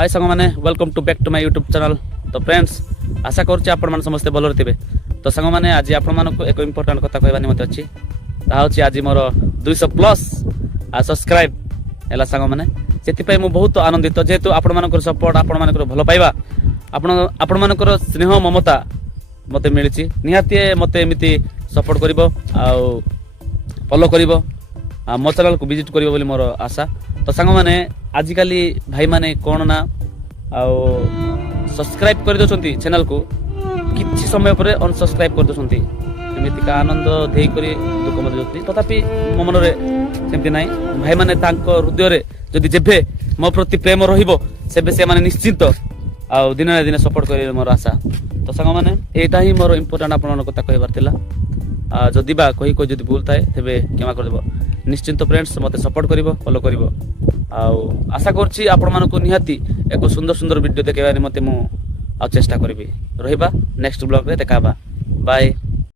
हाय सांग मैंने welcome to back to my YouTube channel. तो फ्रेंड्स आशा करुच्चे आपण समस्ते भल थे। तो सांग मैंने आज आपण एक इंपोर्टाट कथा कहवा निमंते अच्छी ताकि आज मोर 200+ सब्सक्राइब है सांग मैंने से बहुत आनंदित जेहेतु आपण सपोर्ट आपण भल पाइबा आपण स्नेह ममता मत मिली निहाती मत एमती सपोर्ट कर फॉलो कर मो चैनल को विजिट कर मोर आशा। तो सांग मैंने आजिकल भाई माने कौन ना सब्सक्राइब कर दे चैनल को किसी समय पर अनसब्सक्राइब कर दे एमती का आनंद देकर दुख मत तथापि मो मन सेमती ना भाई माने हृदय जदि जेबे मो प्रति प्रेम रही से माने निश्चिंत दिन दिन सपोर्ट कर मोर आशा। तो सांग मैंने यहाँ ही मोर इंपोर्टाट आप कथा कहबार जदि बा कही कोई जदि भूल थाए तेरे क्षमा कर निश्चिंत फ्रेंड्स मत सपोर्ट कर फॉलो कर आशा करछि आपण मानको निहाती एक सुंदर सुंदर वीडियो देखाइबा निमते मु चेष्टा करबी रहिबा नेक्स्ट ब्लॉग रे देखाबा बाय।